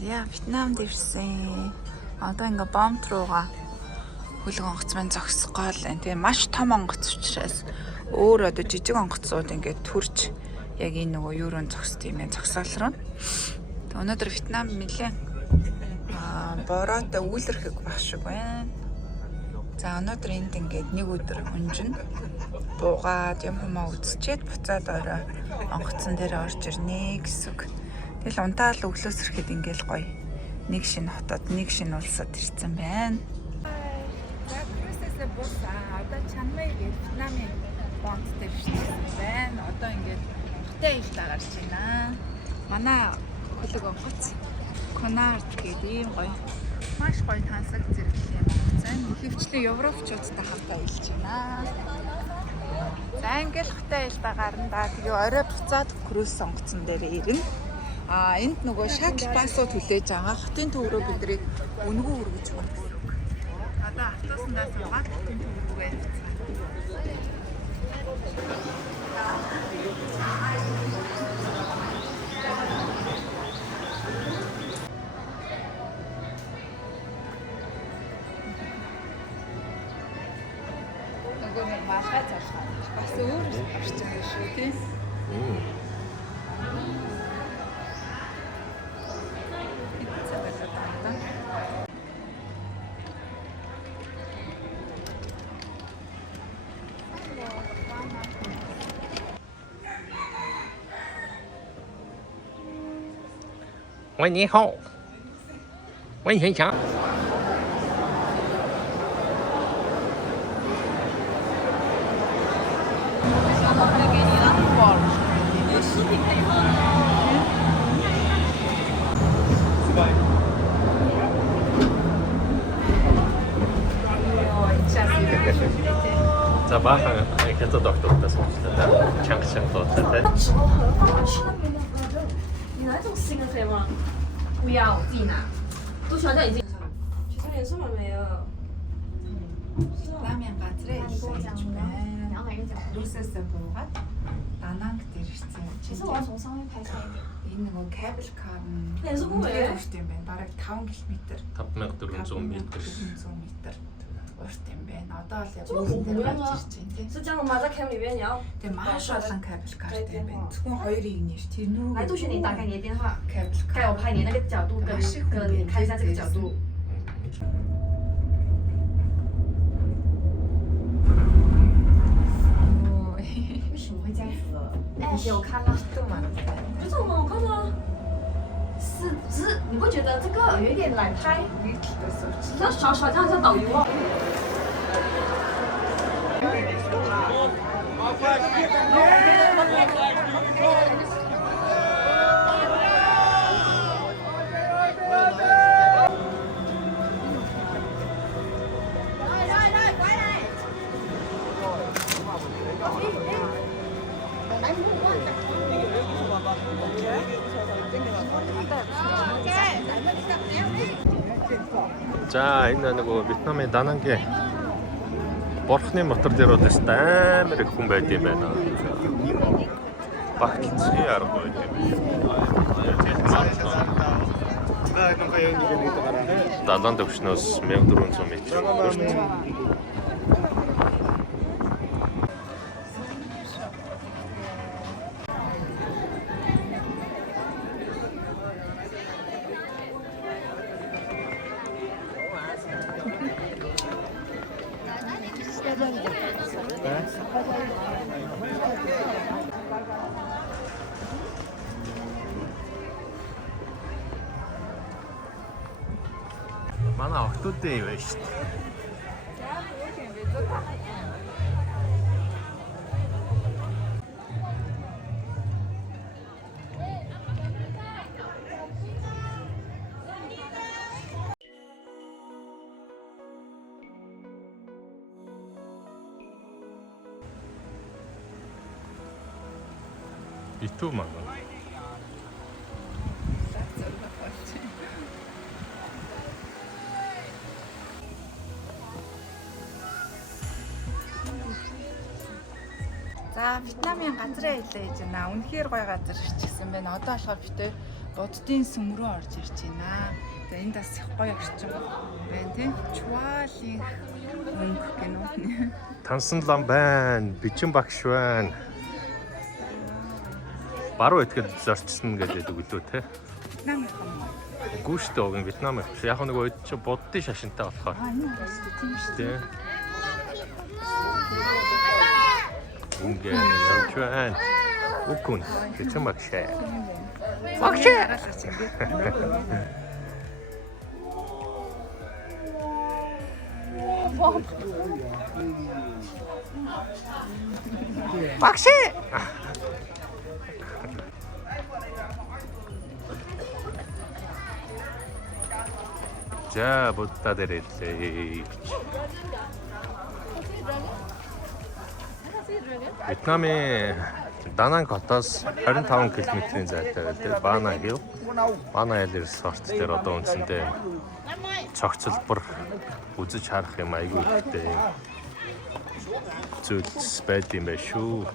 За Вьетнамд ирсэн. Одоо ингээ бомт руугаа хөлөг онгоц маань зогсох гол байна. Тэгээ маш том онгоц учраас өөр одоо жижиг онгоцууд ингээ төрж яг энэ нөгөө юурон зогсд юм байна. Зогсоол руу. Өнөөдөр Вьетнам нэлээ бороотой үүлэрхэг байх шиг байна. За өнөөдөр энд ингээд нэг өдөр унжин буугаад юм хумаа үзчихэд буцаад орой онгоцон дээр орж ирнэ гэсэн үг. Тэгэл унтаал өглөөс ирэхэд ингээл гоё нэг шинэ хотод нэг шинэ улсад ирсэн байна. За Крүсэсээ буусаа. Одоо Чанмай гэх Вьетнамын бонд дээр ирсэн байна. Одоо ингээд хотын аялалд гарч байна. Манай хөлөг онгоц Конард гэдэг ийм гоё маш гоё тансаг зэрэглэлийн онгоц байна. Ихэвчлэн европчуудтай хамт аялж байна. За ингээл хотын аялалдаа гарна да. Тэгээ орой буцаад Крүс онгоцон дээр ирнэ. Энд нөгөө шаттл басууд хүлээж байгаа. Хотын төв рүү бидний үнгүү үргэж байна. Одоо автобуснаас суугаад хотын төв рүүгээ явцгаа. Нөгөө нэг малгай залхаа. Бас өөр авч байгаа шүү тий.喂，你好。喂，很强。صباحا كنت دكتور تصوير شنق توتت 你哪种新的可以吗？不要，我自己拿。都小点已经。学生脸上没有。 라면 газраа ирсэн байна. 你要哪个角度？ Крүсэсээ буугаад Дананг дээр ирсэн. 其实我要从上面拍下一点。 Энэ нөгөө кабел кар нь Нээс үгүй ээ. урт юм байна. Бараг 5 км. 5400 м. 400 м урт юм байна. Одоо л яг 这么 үүлэн 恐 дээр 怖 гарч 吗 ирж байна тий. 是这样的吗？在 cam 里面你要 Тэгээ маш олон кабел картай юм байна. Зөвхөн хоёрыг нэр тэр нүү. 来杜轩，你打开你的电话， кабел 还有拍你那个角度跟你看一下这个角度。 为什么会这样子的？你给我看了， 또 많은 不是很好看吗？是，只是你不觉得这个有一点来拍？ 위키도 쏠지. 像小小这样像导游啊。 За энэ нөгөө Вьетнамын Данангийн Борхны мотор дээр бол амар их хүн байд юм байна. Багцгийн арга байд юм байна. Далайн төвшнөөс 1400 м. Манай охтуудын юм байна шүү дээ. Итүү маань. За Вьетнамын газрын аялал хийж байна. Үнэхээр гоё газар ирчихсэн байна. Одоо болохоор бид Буддын сүм рүү орж ирж байна. За энд бас их гоё орчин байна тийм. Чуалын өнгө гэнэ. Тансан лам байна, бичэн багш байна. Баруун итгэл зорчсон гэдэг үгэлөө те. Вьетнам юм. Үгүй шүү дээ, уг Вьетнам их. Яг нэг үед чи буддын шашинтай болохоор. Энэ тийм шүү дээ. Үнгээ явж байна. Үгүй бичэн багш. Багш хараалаач юм би. Багш. За будда дээрээ. Вьетнамын Дананг хотоос 25 км-ийн зайтай байдаг Бана Hill. Бана Hill resort дээр одоо үндсэндээ цогцлбор үзэж харах юм айгүй ихтэй юм зүйлс байд юм байна шүү.